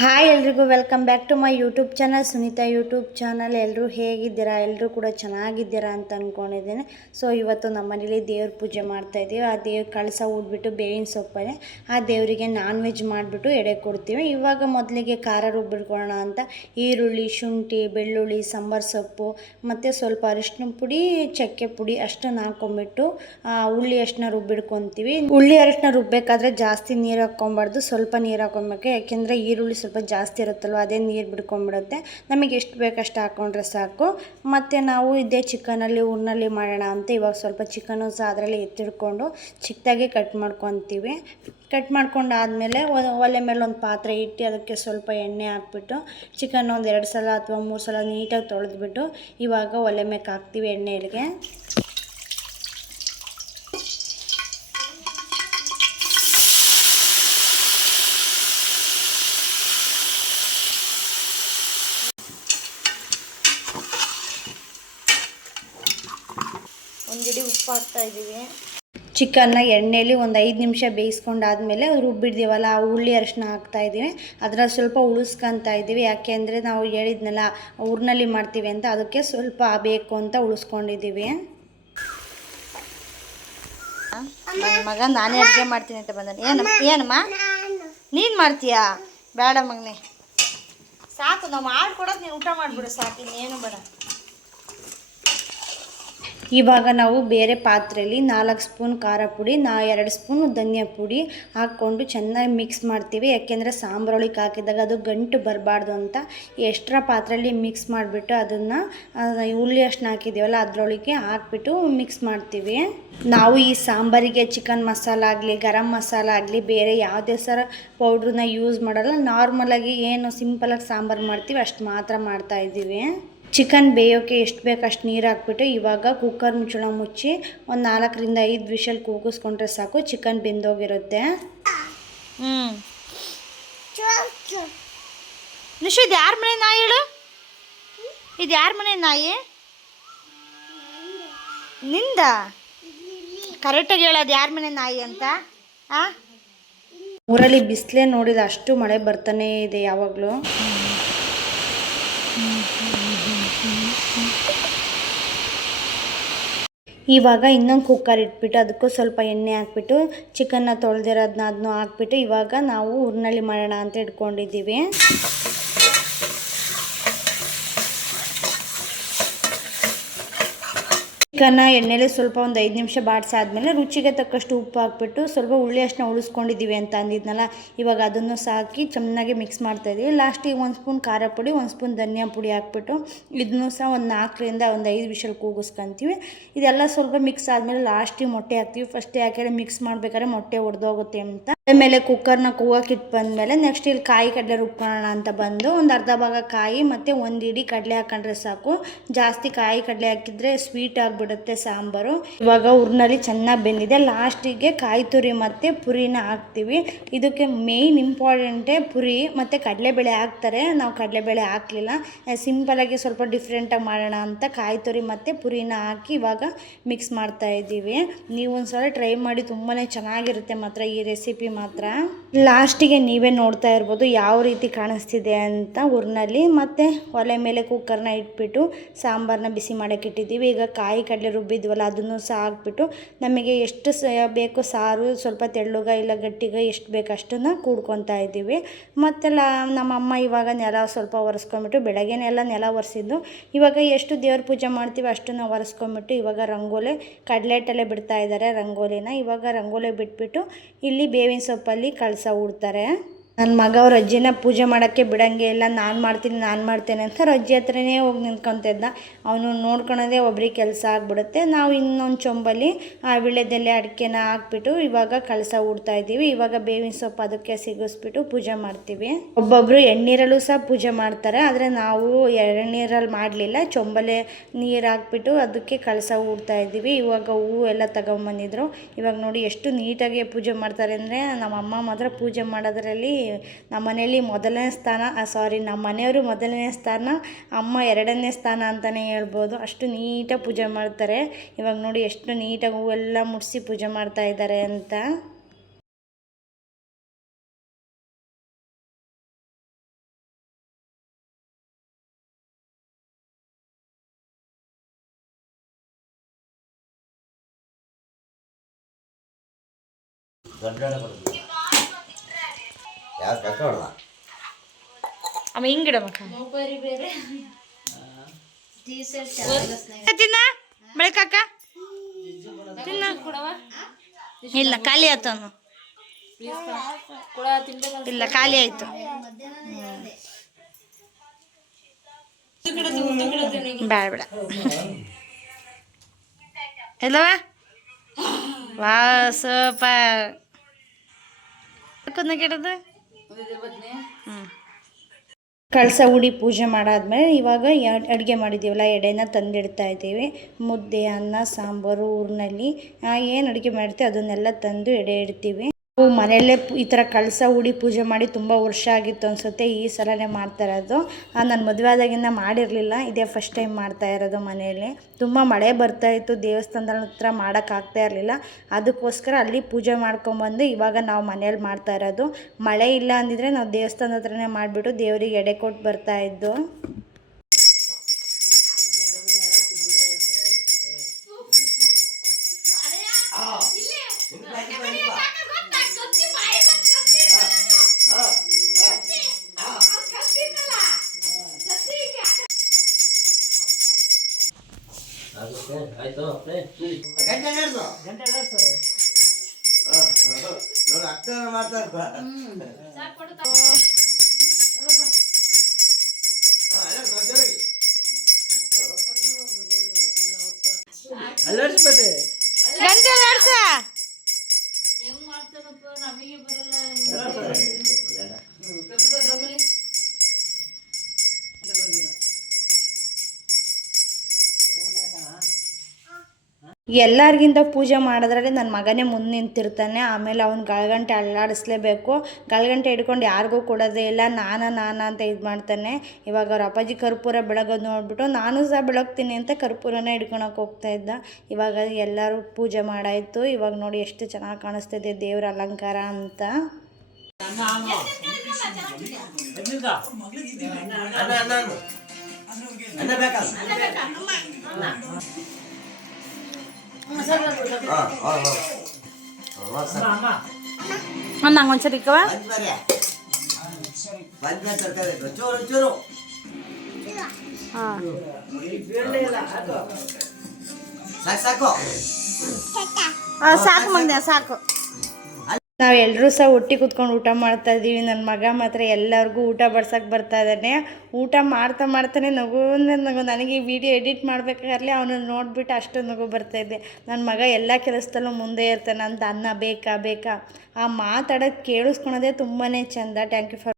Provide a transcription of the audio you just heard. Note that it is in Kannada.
ಹಾಯ್ ಎಲ್ರಿಗೂ welcome back to my YouTube channel Sunita YouTube channel. ಎಲ್ಲರೂ ಹೇಗಿದ್ದೀರಾ? ಎಲ್ಲರೂ ಕೂಡ ಚೆನ್ನಾಗಿದ್ದೀರಾ ಅಂತ ಅಂದ್ಕೊಂಡಿದ್ದೇನೆ. ಸೊ ಇವತ್ತು ನಮ್ಮ ಮನೇಲಿ ದೇವ್ರ ಪೂಜೆ ಮಾಡ್ತಾಯಿದ್ದೀವಿ. ಆ ದೇವ್ರ ಕಳಸ ಊದ್ಬಿಟ್ಟು ಬೇವಿನ ಸೊಪ್ಪನೆ ಆ ದೇವರಿಗೆ ನಾನ್ ವೆಜ್ ಮಾಡಿಬಿಟ್ಟು ಎಡೆ ಕೊಡ್ತೀವಿ. ಇವಾಗ ಮೊದಲಿಗೆ ಖಾರ ರುಬ್ಬಿಡ್ಕೊಳ್ಳೋಣ ಅಂತ ಈರುಳ್ಳಿ, ಶುಂಠಿ, ಬೆಳ್ಳುಳ್ಳಿ, ಸಾಂಬಾರು ಸೊಪ್ಪು ಮತ್ತು ಸ್ವಲ್ಪ ಅರಿಶಿನ ಪುಡಿ, ಚಕ್ಕೆ ಪುಡಿ ಅಷ್ಟನ್ನು ಹಾಕ್ಕೊಂಬಿಟ್ಟು ಉಳ್ಳಿ ಅರಿಶಿನ ರುಬ್ಬಿಡ್ಕೊತೀವಿ. ಉಳ್ಳಿ ಅರಿಶಿನ ರುಬ್ಬೇಕಾದ್ರೆ ಜಾಸ್ತಿ ನೀರು ಹಾಕ್ಕೊಬಾರ್ದು, ಸ್ವಲ್ಪ ನೀರು ಹಾಕ್ಕೊಬೇಕು. ಯಾಕೆಂದರೆ ಈರುಳ್ಳಿ ಸ್ವಲ್ಪ ಜಾಸ್ತಿ ಇರುತ್ತಲ್ವ, ಅದೇ ನೀರು ಬಿಡ್ಕೊಂಡ್ಬಿಡುತ್ತೆ. ನಮಗೆ ಎಷ್ಟು ಬೇಕಷ್ಟು ಹಾಕ್ಕೊಂಡ್ರೆ ಸಾಕು. ಮತ್ತು ನಾವು ಇದೇ ಚಿಕನಲ್ಲಿ ಊರಿನಲ್ಲಿ ಮಾಡೋಣ ಅಂತ ಇವಾಗ ಸ್ವಲ್ಪ ಚಿಕನ್ನು ಸಹ ಅದರಲ್ಲಿ ಎತ್ತಿಡ್ಕೊಂಡು ಚಿಕ್ಕದಾಗಿ ಕಟ್ ಮಾಡ್ಕೊತೀವಿ. ಕಟ್ ಮಾಡ್ಕೊಂಡಾದಮೇಲೆ ಒಲೆ ಮೇಲೆ ಒಂದು ಪಾತ್ರೆ ಇಟ್ಟು ಅದಕ್ಕೆ ಸ್ವಲ್ಪ ಎಣ್ಣೆ ಹಾಕ್ಬಿಟ್ಟು ಚಿಕನ್ ಒಂದು 2 ಸಲ ಅಥವಾ 3 ಸಲ ನೀಟಾಗಿ ತೊಳೆದ್ಬಿಟ್ಟು ಇವಾಗ ಒಲೆ ಮೇಲೆ ಹಾಕ್ತೀವಿ ಎಣ್ಣೆಗೆ. ಒಂದಿಡಿ ಉಪ್ಪು ಹಾಕ್ತಾ ಇದ್ದೀವಿ. ಚಿಕನ್ನ ಎಣ್ಣೆಯಲ್ಲಿ ಒಂದು 5 ನಿಮಿಷ ಬೇಯಿಸ್ಕೊಂಡಾದ್ಮೇಲೆ ರುಬ್ಬಿಡ್ತೀವಲ್ಲ ಆ ಉಳ್ಳಿ ಅರಿಶಿನ ಹಾಕ್ತಾ ಇದ್ದೀವಿ. ಅದರಲ್ಲಿ ಸ್ವಲ್ಪ ಉಳಿಸ್ಕೊತಾ ಇದ್ದೀವಿ. ಯಾಕೆ ಅಂದರೆ ನಾವು ಹೇಳಿದ್ನಲ್ಲ ಊರಿನಲ್ಲಿ ಮಾಡ್ತೀವಿ ಅಂತ, ಅದಕ್ಕೆ ಸ್ವಲ್ಪ ಬೇಕು ಅಂತ ಉಳಿಸ್ಕೊಂಡಿದ್ದೀವಿ. ನನ್ನ ಮಗ ನಾನೇ ಅಡುಗೆ ಮಾಡ್ತೀನಿ ಅಂತ ಬಂದಾನೆ. ಏನಮ್ಮ ನೀನು ಮಾಡ್ತೀಯಾ? ಬೇಡ ಮಗನೇ, ಸಾಕು, ನಾವು ಮಾಡ್ಕೊಡೋದು ನೀನು ಊಟ ಮಾಡಿಬಿಡು ಸಾಕು, ಇನ್ನೇನು ಬೇಡ. ಇವಾಗ ನಾವು ಬೇರೆ ಪಾತ್ರೆಯಲ್ಲಿ 4 ಸ್ಪೂನ್ ಖಾರ ಪುಡಿ, 2 ಸ್ಪೂನ್ ಧನಿಯಾ ಪುಡಿ ಹಾಕ್ಕೊಂಡು ಚೆನ್ನಾಗಿ ಮಿಕ್ಸ್ ಮಾಡ್ತೀವಿ. ಯಾಕೆಂದರೆ ಸಾಂಬ್ರೊಳಿಗೆ ಹಾಕಿದಾಗ ಅದು ಗಂಟು ಬರಬಾರ್ದು ಅಂತ ಎಕ್ಸ್ಟ್ರಾ ಪಾತ್ರೆಯಲ್ಲಿ ಮಿಕ್ಸ್ ಮಾಡಿಬಿಟ್ಟು ಅದನ್ನು ಉಳ್ಳಿ ಅರಿಶಿನ ಹಾಕಿದ್ದೀವಲ್ಲ ಅದರೊಳಗೆ ಹಾಕ್ಬಿಟ್ಟು ಮಿಕ್ಸ್ ಮಾಡ್ತೀವಿ. ನಾವು ಈ ಸಾಂಬಾರಿಗೆ ಚಿಕನ್ ಮಸಾಲ ಆಗಲಿ, ಗರಂ ಮಸಾಲ ಆಗಲಿ, ಬೇರೆ ಯಾವುದೇ ಸರ ಪೌಡ್ರನ್ನ ಯೂಸ್ ಮಾಡಲ್ಲ. ನಾರ್ಮಲಾಗಿ ಏನು ಸಿಂಪಲಾಗಿ ಸಾಂಬಾರು ಮಾಡ್ತೀವಿ ಅಷ್ಟು ಮಾತ್ರ ಮಾಡ್ತಾಯಿದ್ದೀವಿ. ಚಿಕನ್ ಬೇಯೋಕ್ಕೆ ಎಷ್ಟು ಬೇಕು ಅಷ್ಟು ನೀರು ಹಾಕ್ಬಿಟ್ಟು ಇವಾಗ ಕುಕ್ಕರ್ ಮುಚ್ಚಳ ಮುಚ್ಚಿ ಒಂದು 4 ರಿಂದ 5 ವಿಷಲ್ ಕೂಗಿಸ್ಕೊಂಡ್ರೆ ಸಾಕು, ಚಿಕನ್ ಬೆಂದೋಗಿರುತ್ತೆ. ನಿಶು, ಇದು ಯಾರ ಮನೆ ನಾಯಿ ಹೇಳು? ಇದು ಯಾರ ಮನೆ ನಾಯಿ? ನಿಂದ? ಕರೆಕ್ಟಾಗಿ ಹೇಳೋದು ಯಾರ ಮನೆ ನಾಯಿ ಅಂತ. ಊರಲ್ಲಿ ಬಿಸಿಲೇ ನೋಡಿದ ಅಷ್ಟು ಮಳೆ ಬರ್ತಾನೆ ಇದೆ ಯಾವಾಗಲೂ. ಇವಾಗ ಇನ್ನೊಂದು ಕುಕ್ಕರ್ ಇಟ್ಬಿಟ್ಟು ಅದಕ್ಕೂ ಸ್ವಲ್ಪ ಎಣ್ಣೆ ಹಾಕ್ಬಿಟ್ಟು ಚಿಕನ್ನ ತೊಳೆದಿರೋದನ್ನ ಅದನ್ನು ಹಾಕ್ಬಿಟ್ಟು ಇವಾಗ ನಾವು ಊರಿನಲ್ಲಿ ಮಾಡೋಣ ಅಂತ ಇಟ್ಕೊಂಡಿದ್ದೀವಿ. ಚಿಕನ್ನ ಎಣ್ಣೆಲಿ ಸ್ವಲ್ಪ ಒಂದು 5 ನಿಮಿಷ ಬಾಡಿಸಾದ್ಮೇಲೆ ರುಚಿಗೆ ತಕ್ಕಷ್ಟು ಉಪ್ಪು ಹಾಕ್ಬಿಟ್ಟು ಸ್ವಲ್ಪ ಉಳ್ಳಿ ಅರಿಶಿನ ಉಳಿಸ್ಕೊಂಡಿದ್ದೀವಿ ಅಂತ ಅಂದಿದ್ನಲ್ಲ, ಇವಾಗ ಅದನ್ನು ಸಾಕಿ ಚೆನ್ನಾಗಿ ಮಿಕ್ಸ್ ಮಾಡ್ತಾಯಿದ್ದೀವಿ. ಲಾಸ್ಟಿಗೆ 1 ಸ್ಪೂನ್ ಖಾರ ಪುಡಿ, 1 ಸ್ಪೂನ್ ಧನಿಯಾ ಪುಡಿ ಹಾಕ್ಬಿಟ್ಟು ಇದನ್ನು ಸಹ ಒಂದು 4 ರಿಂದ 5 ವಿಷಲ್ ಕೂಗಿಸ್ಕೊತೀವಿ. ಇದೆಲ್ಲ ಸ್ವಲ್ಪ ಮಿಕ್ಸ್ ಆದಮೇಲೆ ಲಾಸ್ಟಿಗೆ ಮೊಟ್ಟೆ ಹಾಕ್ತೀವಿ. ಫಸ್ಟ್ ಯಾಕೆಂದರೆ ಮಿಕ್ಸ್ ಮಾಡಬೇಕಾದ್ರೆ ಮೊಟ್ಟೆ ಒಡೆದೋಗುತ್ತೆ ಅಂತ. ಆಮೇಲೆ ಕುಕ್ಕರ್ನ ಕೂಗಕ್ಕೆ ಇಟ್ಟು ಬಂದಮೇಲೆ ನೆಕ್ಸ್ಟ್ ಇಲ್ಲಿ ಕಾಯಿ ಕಡಲೆ ರುಬ್ಕೊಳ್ಳೋಣ ಅಂತ ಬಂದು ಒಂದು ಅರ್ಧ ಭಾಗ ಕಾಯಿ ಮತ್ತು 1 ಇಡೀ ಕಡಲೆ ಹಾಕೊಂಡ್ರೆ ಸಾಕು. ಜಾಸ್ತಿ ಕಾಯಿ ಕಡಲೆ ಹಾಕಿದರೆ ಸ್ವೀಟ್ ಆಗಿಬಿಡುತ್ತೆ ಸಾಂಬಾರು. ಇವಾಗ ಊರಿನಲ್ಲಿ ಚೆನ್ನಾಗಿ ಬೆಂದಿದೆ. ಲಾಸ್ಟಿಗೆ ಕಾಯಿ ತುರಿ ಮತ್ತು ಪುರಿನ ಹಾಕ್ತೀವಿ. ಇದಕ್ಕೆ ಮೇಯ್ನ್ ಇಂಪಾರ್ಟೆಂಟೇ ಪುರಿ ಮತ್ತು ಕಡಲೆಬೇಳೆ ಹಾಕ್ತಾರೆ. ನಾವು ಕಡಲೆಬೇಳೆ ಹಾಕಲಿಲ್ಲ, ಸಿಂಪಲಾಗಿ ಸ್ವಲ್ಪ ಡಿಫ್ರೆಂಟಾಗಿ ಮಾಡೋಣ ಅಂತ ಕಾಯಿ ತುರಿ ಮತ್ತು ಪುರಿನ ಹಾಕಿ ಇವಾಗ ಮಿಕ್ಸ್ ಮಾಡ್ತಾ ಇದ್ದೀವಿ. ನೀವು ಒಂದ್ಸಲ ಟ್ರೈ ಮಾಡಿ, ತುಂಬಾ ಚೆನ್ನಾಗಿರುತ್ತೆ ಮಾತ್ರ ಈ ರೆಸಿಪಿ ಮಾತ್ರ. ಲಾಸ್ಟಿಗೆ ನೀವೇ ನೋಡ್ತಾ ಇರ್ಬೋದು ಯಾವ ರೀತಿ ಕಾಣಿಸ್ತಿದೆ ಅಂತ ಊರಿನಲ್ಲಿ. ಮತ್ತು ಒಲೆ ಮೇಲೆ ಕುಕ್ಕರ್ನ ಇಟ್ಬಿಟ್ಟು ಸಾಂಬಾರನ್ನ ಬಿಸಿ ಮಾಡೋಕ್ಕೆ ಇಟ್ಟಿದ್ದೀವಿ. ಈಗ ಕಾಯಿ ಕಡಲೆ ರುಬ್ಬಿದ್ವಲ್ಲ ಅದನ್ನು ಸಹ ಹಾಕ್ಬಿಟ್ಟು ನಮಗೆ ಎಷ್ಟು ಬೇಕು ಸಾರು, ಸ್ವಲ್ಪ ತೆಳ್ಳಗ ಇಲ್ಲ ಗಟ್ಟಿಗ ಎಷ್ಟು ಬೇಕು ಅಷ್ಟನ್ನು ಕೂಡ್ಕೊತಾ ಇದ್ದೀವಿ. ಮತ್ತು ನಮ್ಮಮ್ಮ ಇವಾಗ ನೆಲ ಸ್ವಲ್ಪ ಒರೆಸ್ಕೊಂಬಿಟ್ಟು, ಬೆಳಗ್ಗೆನೆಲ್ಲ ನೆಲ ಒರೆಸಿದ್ದು, ಇವಾಗ ಎಷ್ಟು ದೇವ್ರ ಪೂಜೆ ಮಾಡ್ತೀವಿ ಅಷ್ಟನ್ನು ಒರೆಸ್ಕೊಂಬಿಟ್ಟು ಇವಾಗ ರಂಗೋಲಿ ಕಡ್ಲೆಟ್ಟಲ್ಲೇ ಬಿಡ್ತಾ ಇದ್ದಾರೆ ರಂಗೋಲಿನ. ಇವಾಗ ರಂಗೋಲಿ ಬಿಟ್ಬಿಟ್ಟು ಇಲ್ಲಿ ಬೇವಿನ ಸೊಪ್ಪಲ್ಲಿ ಕಳಸ ಊಡ್ತಾರೆ. ನನ್ನ ಮಗ ಅವ್ರ ಅಜ್ಜಿನ ಪೂಜೆ ಮಾಡೋಕ್ಕೆ ಬಿಡೋಂಗೆ ಇಲ್ಲ. ನಾನು ಮಾಡ್ತೇನೆ ಅಂತ ಅವ್ರ ಅಜ್ಜಿ ಹತ್ರನೇ ಹೋಗಿ ನಿಂತ್ಕೊತಿದ್ದ. ಅವನು ನೋಡ್ಕೊಳೋದೇ ಒಬ್ರಿಗೆ ಕೆಲಸ ಆಗಿಬಿಡುತ್ತೆ. ನಾವು ಇನ್ನೊಂದು ಚೊಂಬಲ್ಲಿ ವಿಳ್ಯದೆಲೆ ಅಡಿಕೆನ ಹಾಕ್ಬಿಟ್ಟು ಇವಾಗ ಕಳಸ ಊಡ್ತಾ ಇದ್ದೀವಿ. ಇವಾಗ ಬೇವಿನ ಸೊಪ್ಪು ಅದಕ್ಕೆ ಸಿಗಿಸ್ಬಿಟ್ಟು ಪೂಜೆ ಮಾಡ್ತೀವಿ. ಒಬ್ಬೊಬ್ಬರು ಎಣ್ಣೀರಲ್ಲೂ ಸಹ ಪೂಜೆ ಮಾಡ್ತಾರೆ, ಆದರೆ ನಾವು ಎಳ್ನೀರಲ್ಲಿ ಮಾಡಲಿಲ್ಲ, ಚೊಂಬಲೆ ನೀರು ಹಾಕ್ಬಿಟ್ಟು ಅದಕ್ಕೆ ಕಳಸ ಊಡ್ತಾ ಇದ್ದೀವಿ. ಇವಾಗ ಹೂವು ಎಲ್ಲ ತಗೊಂಬಂದಿದ್ರು. ಇವಾಗ ನೋಡಿ ಎಷ್ಟು ನೀಟಾಗಿ ಪೂಜೆ ಮಾಡ್ತಾರೆ ಅಂದರೆ, ನಮ್ಮಮ್ಮ ಮಾತ್ರ ಪೂಜೆ ಮಾಡೋದ್ರಲ್ಲಿ ನಮ್ಮ ಮನೆಯಲ್ಲಿ ಮೊದಲನೇ ಸ್ಥಾನ. ನಮ್ಮ ಮನೆಯವರು ಮೊದಲನೇ ಸ್ಥಾನ, ಅಮ್ಮ 2ನೇ ಸ್ಥಾನ ಅಂತಲೇ ಹೇಳ್ಬೋದು. ಅಷ್ಟು ನೀಟಾಗಿ ಪೂಜೆ ಮಾಡ್ತಾರೆ. ಇವಾಗ ನೋಡಿ ಎಷ್ಟು ನೀಟಾಗಿ ಹೂವೆಲ್ಲ ಮುಡಿಸಿ ಪೂಜೆ ಮಾಡ್ತಾ ಇದ್ದಾರೆ ಅಂತ. ಅಮ್ಮ ಹಿಂಗಿಡಬೇಕ ತಿನ್ನ ಬೆಳಕಾಕ ತಿನ್ನ ಇಲ್ಲ ಖಾಲಿ ಆಯ್ತು ಅವನು ಇಲ್ಲ ಖಾಲಿ ಆಯ್ತು ಬೇಡ ಬೇಡ ಎಲ್ಲವ ವಾ ಸೂಪರ್ ಗಿಡದು ಕಳಸ ಉಡಿ ಪೂಜೆ ಮಾಡಾದ್ಮೇಲೆ ಇವಾಗ ಅಡುಗೆ ಮಾಡಿದ್ದೀವಲ್ಲ ಎಡೆನ ತಂದಿಡ್ತಾ ಇದ್ದೀವಿ. ಮುದ್ದೆ, ಅನ್ನ, ಸಾಂಬಾರು, ಊರಿನಲ್ಲಿ ಏನು ಅಡುಗೆ ಮಾಡ್ತೀವಿ ಅದನ್ನೆಲ್ಲ ತಂದು ಎಡೆ ಇಡ್ತೀವಿ. ಮನೆಯಲ್ಲೇ ಈ ಥರ ಕಳಸ ಉಡಿ ಪೂಜೆ ಮಾಡಿ ತುಂಬ ವರ್ಷ ಆಗಿತ್ತು ಅನಿಸುತ್ತೆ. ಈ ಸಲನೇ ಮಾಡ್ತಾ ಇರೋದು. ನಾನು ಮದುವೆ ಆದಾಗಿಂದ ಮಾಡಿರಲಿಲ್ಲ, ಇದೇ ಫಸ್ಟ್ ಟೈಮ್ ಮಾಡ್ತಾ ಇರೋದು ಮನೆಯಲ್ಲಿ. ತುಂಬ ಮಳೆ ಬರ್ತಾಯಿತ್ತು, ದೇವಸ್ಥಾನದ ಹತ್ರ ಮಾಡೋಕ್ಕಾಗ್ತಾ ಇರಲಿಲ್ಲ. ಅದಕ್ಕೋಸ್ಕರ ಅಲ್ಲಿ ಪೂಜೆ ಮಾಡ್ಕೊಂಬಂದು ಇವಾಗ ನಾವು ಮನೇಲಿ ಮಾಡ್ತಾ ಇರೋದು. ಮಳೆ ಇಲ್ಲ ಅಂದಿದ್ರೆ ನಾವು ದೇವಸ್ಥಾನದ ಹತ್ರನೇ ಮಾಡಿಬಿಟ್ಟು ದೇವರಿಗೆ ಎಡೆ ಕೊಟ್ಟು ಬರ್ತಾಯಿದ್ದು. ಎಲ್ಲರಿಗಿಂತ ಪೂಜೆ ಮಾಡೋದ್ರಲ್ಲಿ ನನ್ನ ಮಗನೇ ಮುಂದೆ ನಿಂತಿರ್ತಾನೆ. ಆಮೇಲೆ ಅವ್ನು ಗಳಗಂಟೆ ಅಲ್ಲಾಡಿಸ್ಲೇಬೇಕು. ಗಳಗಂಟೆ ಹಿಡ್ಕೊಂಡು ಯಾರಿಗೂ ಕೊಡೋದೇ ಇಲ್ಲ, ನಾನ ಅಂತ ಇದು ಮಾಡ್ತಾನೆ. ಇವಾಗ ಅವ್ರ ಅಪ್ಪಾಜಿ ಕರ್ಪೂರ ಬೆಳಗೋದು ನೋಡಿಬಿಟ್ಟು ನಾನು ಸಹ ಬೆಳಗ್ತೀನಿ ಅಂತ ಕರ್ಪೂರನೇ ಹಿಡ್ಕೊಳಕ್ಕೆ ಹೋಗ್ತಾ ಇದ್ದ. ಇವಾಗ ಎಲ್ಲರೂ ಪೂಜೆ ಮಾಡಾಯಿತು. ಇವಾಗ ನೋಡಿ ಎಷ್ಟು ಚೆನ್ನಾಗಿ ಕಾಣಿಸ್ತಿದೆ ದೇವ್ರ ಅಲಂಕಾರ ಅಂತ. ನಂಗೊಂದ್ಸರಿ ಸಾಕು ಮಗನೆ ಸಾಕು. ನಾವು ಎಲ್ಲರೂ ಸಹ ಒಟ್ಟಿಗೆ ಕೂತ್ಕೊಂಡು ಊಟ ಮಾಡ್ತಾ ಇದ್ದೀವಿ. ನನ್ನ ಮಗ ಮಾತ್ರ ಎಲ್ಲರಿಗೂ ಊಟ ಬಡ್ಸಕ್ಕೆ ಬರ್ತಾ ಇದ್ದಾನೆ. ಊಟ ಮಾಡ್ತಾನೆ ನಗು ನನಗೆ ಈ ವಿಡಿಯೋ ಎಡಿಟ್ ಮಾಡಬೇಕಾದ್ರೆ ಅವನನ್ನು ನೋಡಿಬಿಟ್ಟು ಅಷ್ಟು ನಗು ಬರ್ತಾಯಿದ್ದೆ. ನನ್ನ ಮಗ ಎಲ್ಲ ಕೆಲಸದಲ್ಲೂ ಮುಂದೆ ಇರ್ತಾನೆ. ಅಂತ ಅನ್ನ ಬೇಕಾ ಆ ಮಾತಾಡೋದು ಕೇಳಿಸ್ಕೊಳೋದೇ ತುಂಬಾ ಚೆಂದ. Thank you for